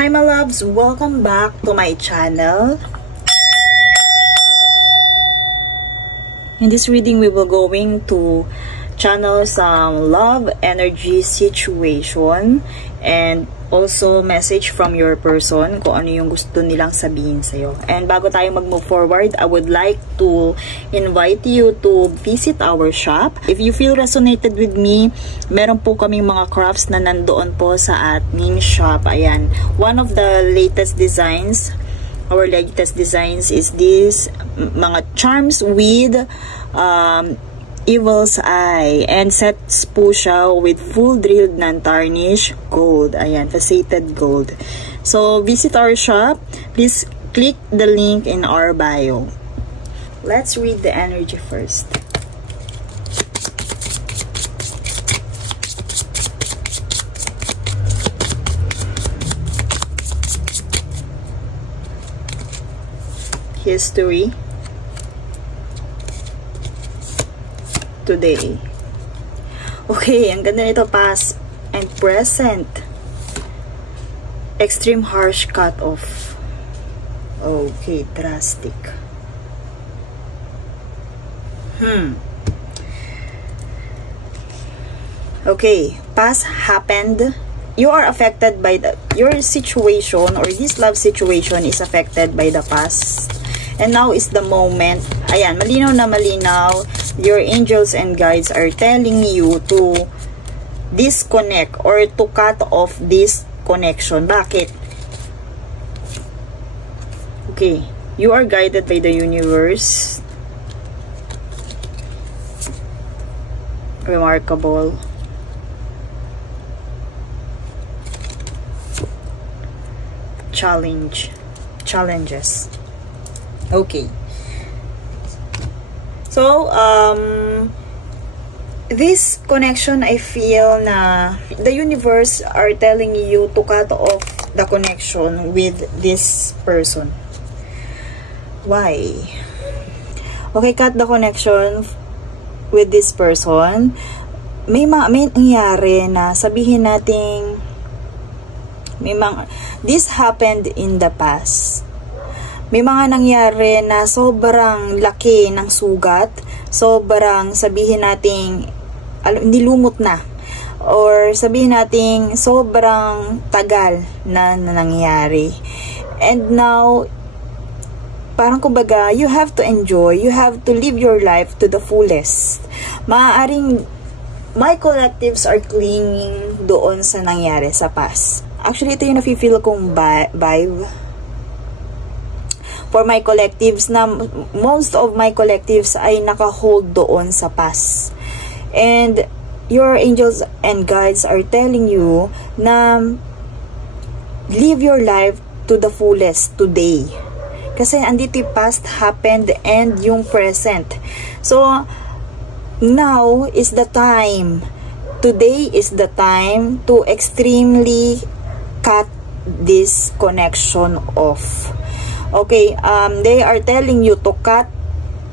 Hi my loves! Welcome back to my channel. In this reading, we will going to channel some love energy situation and also message from your person kung ano yung gusto nilang sabihin sa'yo. And bago tayo mag-move forward, I would like to invite you to visit our shop. If you feel resonated with me, meron po kaming mga crafts na nandoon po sa ating shop. Ayan, one of the latest designs, our latest designs is this mga charms with Evil's Eye, and sets po siya with full drilled non-tarnish gold. Ayan, faceted gold. So visit our shop. Please click the link in our bio. Let's read the energy first. History. Today. Okay, ang ganda nito, past and present. Extreme harsh cut off. Okay, drastic. Okay, past happened. You are affected by your situation, or this love situation is affected by the past. And now is the moment. Ayan, malinaw na malinaw. Your angels and guides are telling you to disconnect or to cut off this connection. Bakit? Okay. You are guided by the universe. Remarkable. Challenges. Okay. So, this connection, I feel na the universe are telling you to cut off the connection with this person. Why? Okay, cut the connection with this person. May nangyari na sabihin nating this happened in the past. May mga nangyari na sobrang laki ng sugat, sobrang sabihin nating nilumot na, or sabihin nating sobrang tagal na nangyari. And now, parang kumbaga, you have to enjoy, you have to live your life to the fullest. Maaaring my collectives are clinging doon sa nangyari sa past. Actually, ito yung nafe-feel kong vibe for my collectives, na most of my collectives ay naka-hold doon sa past. And your angels and guides are telling you na live your life to the fullest today. Kasi andito yung past happened and yung present. So, now is the time. Today is the time to extremely cut this connection off. Okay, they are telling you to cut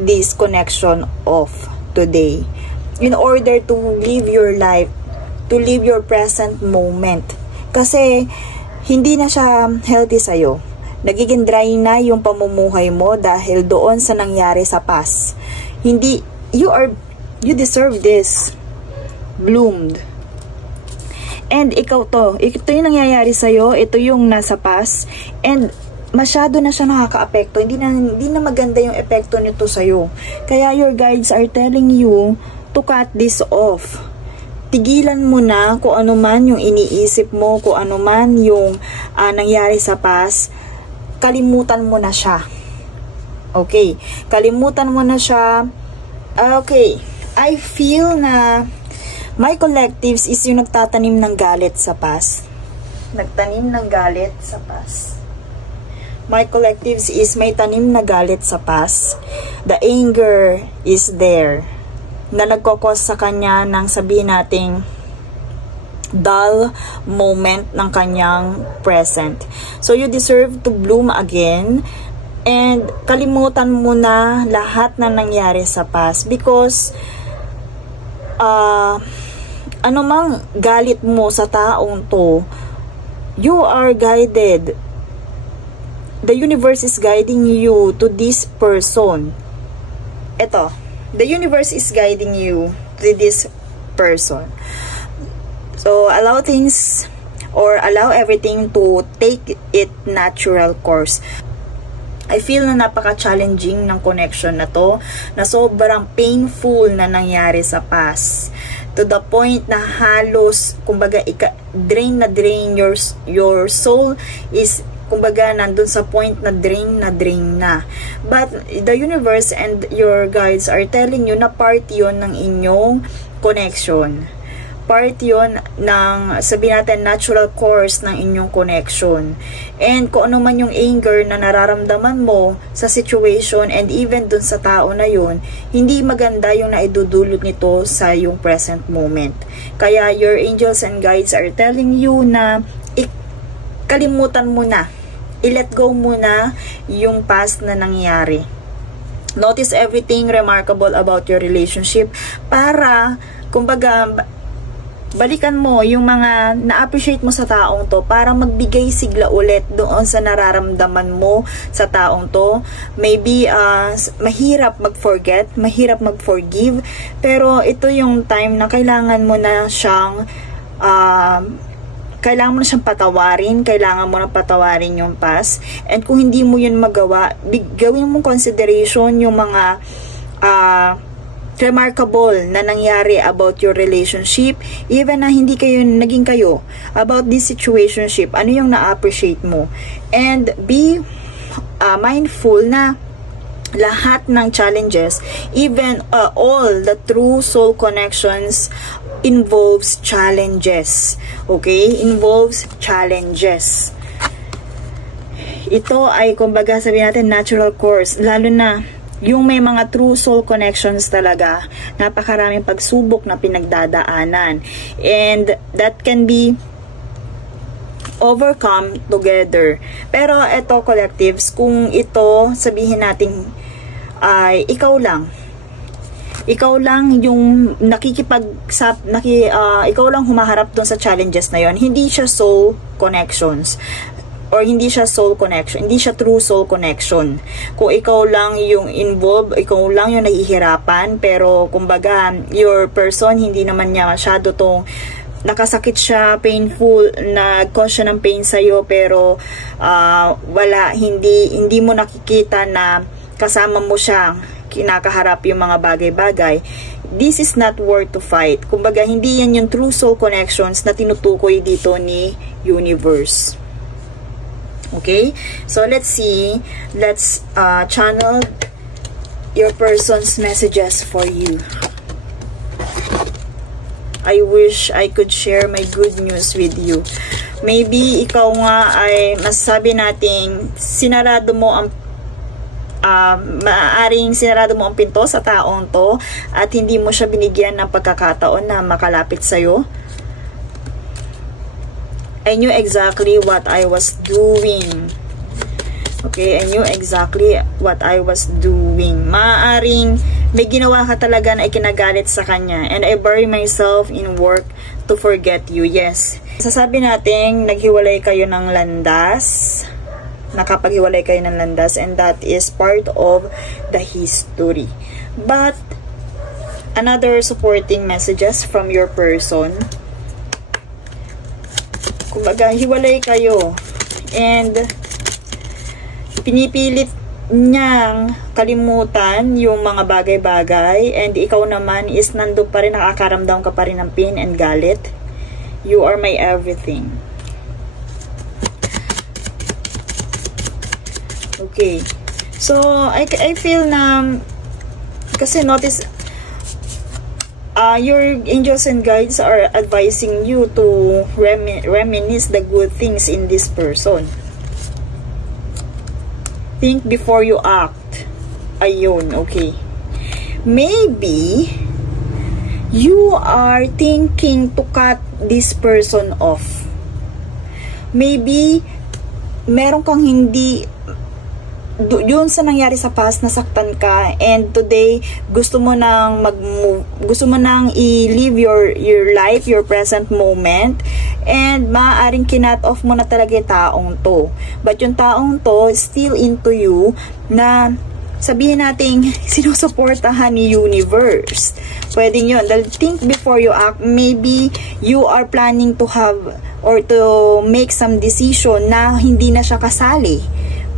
this connection off today in order to live your life, to live your present moment. Kasi hindi na siya healthy sa'yo. Nagiging dry na yung pamumuhay mo dahil doon sa nangyari sa past. Hindi, you deserve this. Bloomed. And ito yung nangyayari sa'yo, ito yung nasa past, and masyado na siya nakaka-apekto. Hindi na maganda yung epekto nito sa'yo. Kaya your guides are telling you to cut this off. Tigilan mo na kung ano man yung iniisip mo, kung ano man yung nangyari sa past. Kalimutan mo na siya. Okay. Kalimutan mo na siya. Okay. I feel na my collectives is yung nagtatanim ng galit sa past. Nagtanim ng galit sa past. My collectives is may tanim na galit sa past. The anger is there. Na nagkokos sa kanya ng sabihin nating dull moment ng kanyang present. So you deserve to bloom again. And kalimutan mo na lahat na nangyari sa past. Because anumang galit mo sa taong to, you are guided. The universe is guiding you to this person. Ito, the universe is guiding you to this person. So, allow things or allow everything to take it natural course. I feel na napaka-challenging ng connection na to, na sobrang painful na nangyari sa past. To the point na halos, kumbaga, drain your soul is, kumbaga, nandun sa point na drain na. But the universe and your guides are telling you na part yun ng inyong connection. Part yun ng, sabihin natin, natural course ng inyong connection. And kung ano man yung anger na nararamdaman mo sa situation and even dun sa tao na yun, hindi maganda yung naidudulot nito sa yung present moment. Kaya your angels and guides are telling you na kalimutan mo na. I-let go mo na yung past na nangyari. Notice everything remarkable about your relationship para, kumbaga, balikan mo yung mga na-appreciate mo sa taong to para magbigay sigla ulit doon sa nararamdaman mo sa taong to. Maybe mahirap mag-forget, mahirap mag-forgive, pero ito yung time na kailangan mo na siyang patawarin, kailangan mo na patawarin yung past. And kung hindi mo yun magawa, gawin mong consideration yung mga remarkable na nangyari about your relationship, even na hindi kayo naging kayo, about this situationship, ano yung na-appreciate mo. And be mindful na lahat ng challenges, even all the true soul connections involves challenges. Okay? Involves challenges. Ito ay, kumbaga, sabihin natin, natural course. Lalo na yung may mga true soul connections talaga, napakaraming pagsubok na pinagdadaanan. And that can be overcome together. Pero ito, collectives, kung ito, sabihin natin, ay ikaw lang yung ikaw lang humaharap dun sa challenges na yon. Hindi siya soul connections. Or hindi siya soul connection, hindi siya true soul connection. Kung ikaw lang yung involved, ikaw lang yung nahihirapan, pero kumbaga, your person, hindi naman niya masyado tong nakasakit siya, painful, nag-cause siya ng pain sa'yo, pero hindi mo nakikita na kasama mo siya, kinakaharap yung mga bagay-bagay. This is not worth to fight. Kumbaga, hindi yan yung true soul connections na tinutukoy dito ni universe. Okay, so let's see. Let's channel your person's messages for you. I wish I could share my good news with you. Maybe ikaw nga ay masasabi nating sinarado mo ang maaaring sinarado mo ang pinto sa taong to at hindi mo siya binigyan ng pagkakataon na makalapit sa'yo. I knew exactly what I was doing. Okay, I knew exactly what I was doing. Maaaring may ginawa ka talaga na ikinagalit sa kanya. And I bury myself in work to forget you. Yes. Sasabi natin, naghiwalay kayo ng landas. Nakapaghiwalay kayo ng landas. And that is part of the history. But, another supporting messages from your person. Kumbaga, hiwalay kayo. And, pinipilit niyang kalimutan yung mga bagay-bagay. And, ikaw naman is nandun pa rin, nakakaramdam ka pa rin ng pain and galit. You are my everything. Okay. So, I feel na, kasi notice, your angels and guides are advising you to reminisce the good things in this person. Think before you act. Ayun, okay. Maybe you are thinking to cut this person off. Maybe meron kang hindi yun sa nangyari sa past, nasaktan ka, and today gusto mo nang mag-move, gusto mo nang i-live your life, your present moment, and maaaring kinat off mo na talaga yung taong to. But yung taong to still into you na sabihin nating sinusuportahan ni universe. Pwede yun. Dahil think before you act. Maybe you are planning to have or to make some decision na hindi na siya kasali.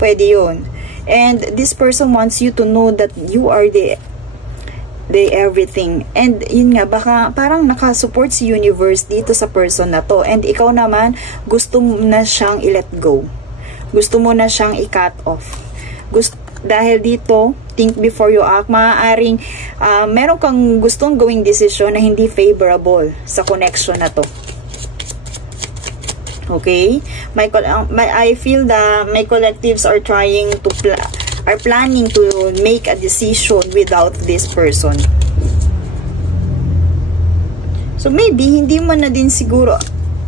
Pwede yun. And this person wants you to know that you are the everything. And yun nga, baka parang nakasupport si universe dito sa person na to. And ikaw naman, gusto mo na siyang i-let go. Gusto mo na siyang i-cut off. Dahil dito, think before you act, maaaring meron kang gustong gawing decision na hindi favorable sa connection na to. Okay? I feel that my collectives are trying to planning to make a decision without this person. So maybe hindi mo na din siguro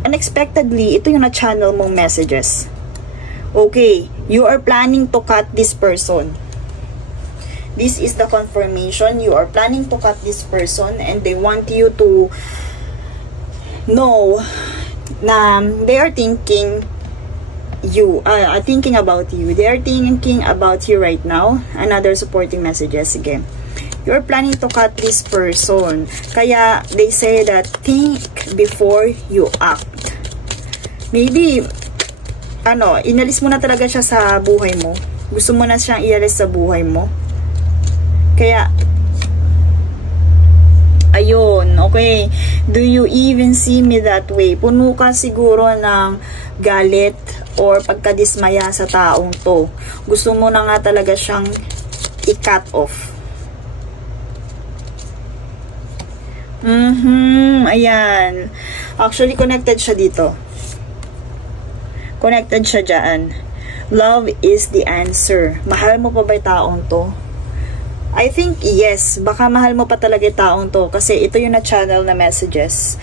unexpectedly ito yung na-channel mong messages. Okay, you are planning to cut this person. This is the confirmation. You are planning to cut this person and they want you to know na they are thinking about you. They are thinking about you right now. Another supporting messages again. You are planning to cut this person. Kaya they say that think before you act. Maybe inalis mo na talaga siya sa buhay mo. Gusto mo na siyang ialis sa buhay mo. Kaya, ayun, okay. Do you even see me that way? Puno ka siguro ng galit or pagkadismaya sa taong to. Gusto mo na nga talaga siyang i-cut off. Ayan. Actually, connected siya dito. Connected siya dyan. Love is the answer. Mahal mo pa ba yung taong to? I think yes. Baka mahal mo pa talaga yung taong to. Kasi ito yung na-channel na messages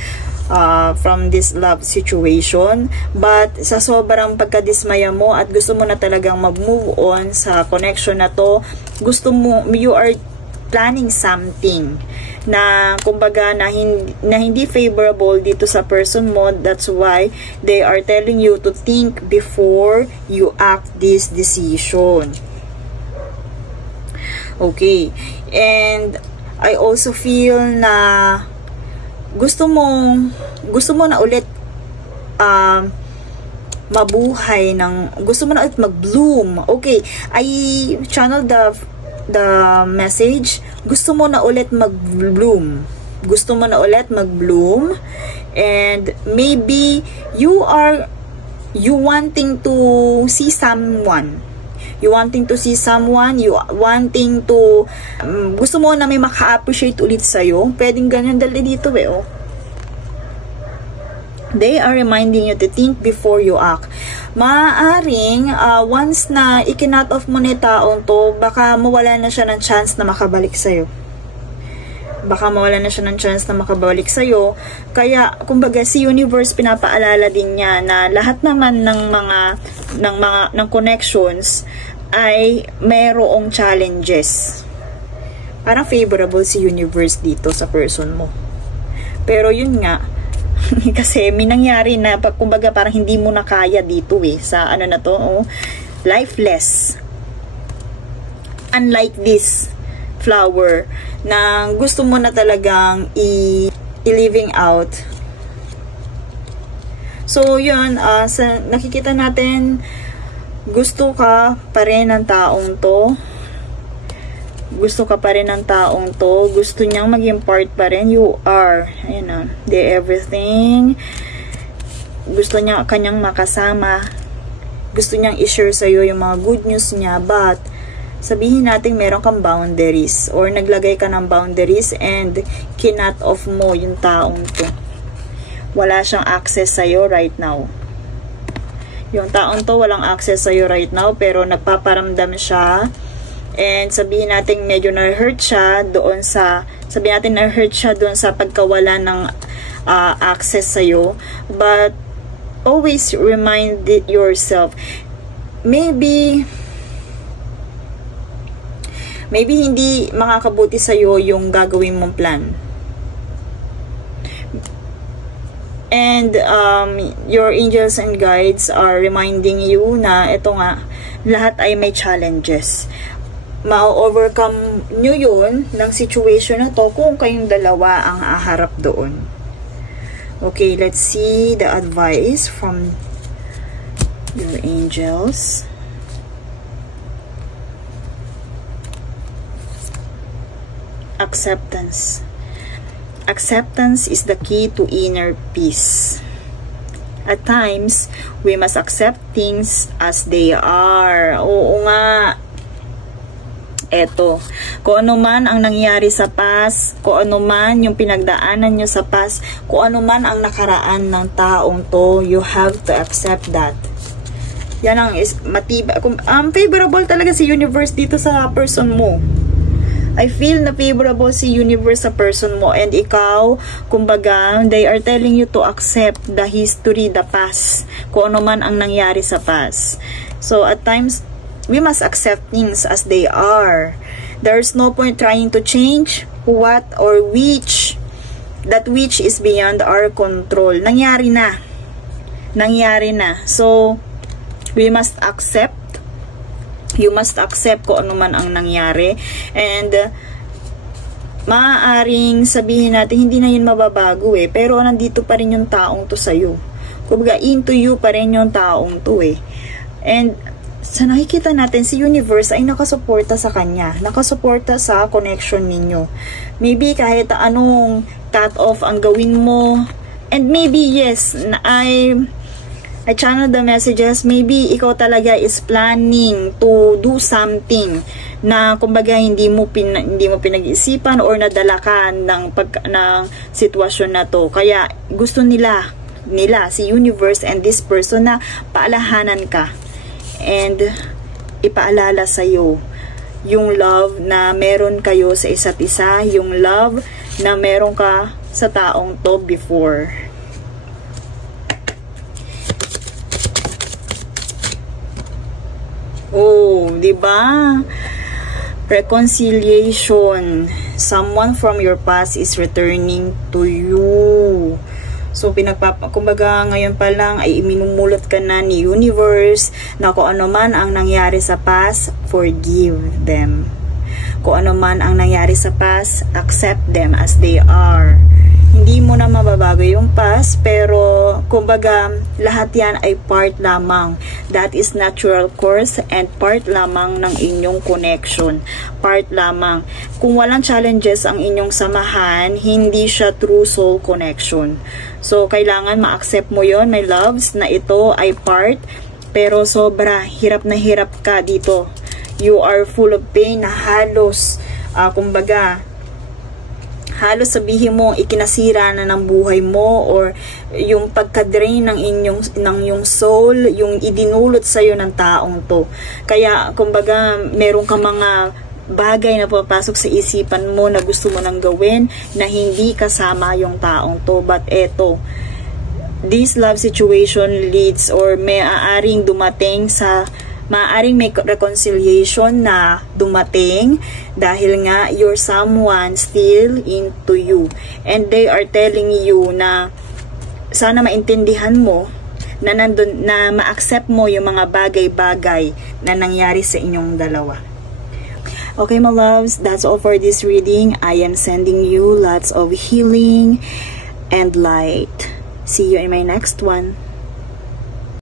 from this love situation. But sa sobrang pagkadismaya mo at gusto mo na talagang mag-move on sa connection na to, you are planning something na kumbaga na hindi favorable dito sa person mo. That's why they are telling you to think before you act this decision. Okay. And I also feel na gusto mo na ulit mabuhay gusto mo na ulit mag-bloom. Okay. I channel the message, gusto mo na ulit mag-bloom. Gusto mo na ulit mag-bloom. And maybe you wanting to see someone. You wanting to see someone, gusto mo na may maka-appreciate ulit sa'yo. Pwedeng ganyan dali dito oh. They are reminding you to think before you act. Maaaring, once na ikinut off mo ni taong to, baka mawala na siya ng chance na makabalik sa'yo. Kaya, kumbaga, si universe pinapaalala din niya na lahat naman ng connections ay mayroong challenges. Parang favorable si universe dito sa person mo. Pero yun nga, kasi may nangyari na kumbaga parang hindi mo na kaya dito sa na to, lifeless. Unlike this flower na gusto mo na talagang i-living out. So yun, nakikita natin gusto ka pa rin ng taong to. Gusto niyang maging part pa rin. You are, the everything. Gusto niya kanyang makasama. Gusto niyang i-share sa'yo yung mga good news niya. But, sabihin natin meron kang boundaries. Or naglagay ka ng boundaries and kinut off mo yung taong to. Wala siyang access sa'yo right now. Yung taong to walang access sa'yo right now. Pero nagpaparamdam siya. And sabihin natin medyo na-hurt siya doon sa pagkawala ng access sa'yo. But always remind yourself, maybe hindi makakabuti sa'yo yung gagawin mong plan. And your angels and guides are reminding you na ito nga, lahat ay may challenges. Ma-overcome nyo yun ng situation na to kung kayong dalawa ang aharap doon. Okay, let's see the advice from your angels. Acceptance. Acceptance is the key to inner peace. At times, we must accept things as they are. Oo nga. Eto, kung ano man ang nangyari sa past, kung ano man yung pinagdaanan nyo sa past, kung ano man ang nakaraan ng taong to, you have to accept that. Yan ang matibay. Favorable talaga si universe dito sa person mo. I feel na favorable si universe sa person mo, and ikaw, kumbaga, they are telling you to accept the history, the past, kung ano man ang nangyari sa past. So, at times, we must accept things as they are. There's no point trying to change what or which, that which is beyond our control. Nangyari na. Nangyari na. So, we must accept. You must accept kung ano man ang nangyari. And, maaaring sabihin natin, hindi na yun mababago eh. Pero, nandito pa rin yung taong to sa'yo. Kumbaga, into you pa rin yung taong to eh. And, sa nakikita natin, si universe ay nakasuporta sa kanya. Nakasuporta sa connection ninyo. Maybe, kahit anong cut off ang gawin mo. And maybe, yes, I channel the messages, maybe ikaw talaga is planning to do something na kumbaga hindi mo pinag-isipan or nadala ka ng sitwasyon na to. Kaya gusto nila si universe and this person na paalahanan ka and ipaalala sa iyo yung love na meron kayo sa isa't isa, yung love na meron ka sa taong to before. Oh, di ba? Reconciliation. Someone from your past is returning to you. So, kumbaga, ngayon pa lang ay iminumulot ka na ni universe na kung ano man ang nangyari sa past, forgive them. Kung ano man ang nangyari sa past, accept them as they are. Hindi mo na mababago yung past, pero kumbaga lahat yan ay part lamang. That is natural course and part lamang ng inyong connection. Part lamang. Kung walang challenges ang inyong samahan, hindi siya true soul connection. So, kailangan ma-accept mo yon, my loves, na ito ay part, pero sobra, hirap na hirap ka dito. You are full of pain na halos, kumbaga, halos sabihin mo ikinasira na ng buhay mo or yung pagka-drain ng yung soul, yung idinulot sa iyo ng taong to. Kaya kumbaga meron ka mga bagay na papasok sa isipan mo na gusto mo nang gawin na hindi kasama yung taong to. But eto, this love situation leads or maaaring dumating sa maaaring may reconciliation na dumating dahil nga you're someone still into you. And they are telling you na sana maintindihan mo na nandun, na ma-accept mo yung mga bagay-bagay na nangyari sa inyong dalawa. Okay, my loves, that's all for this reading. I am sending you lots of healing and light. See you in my next one.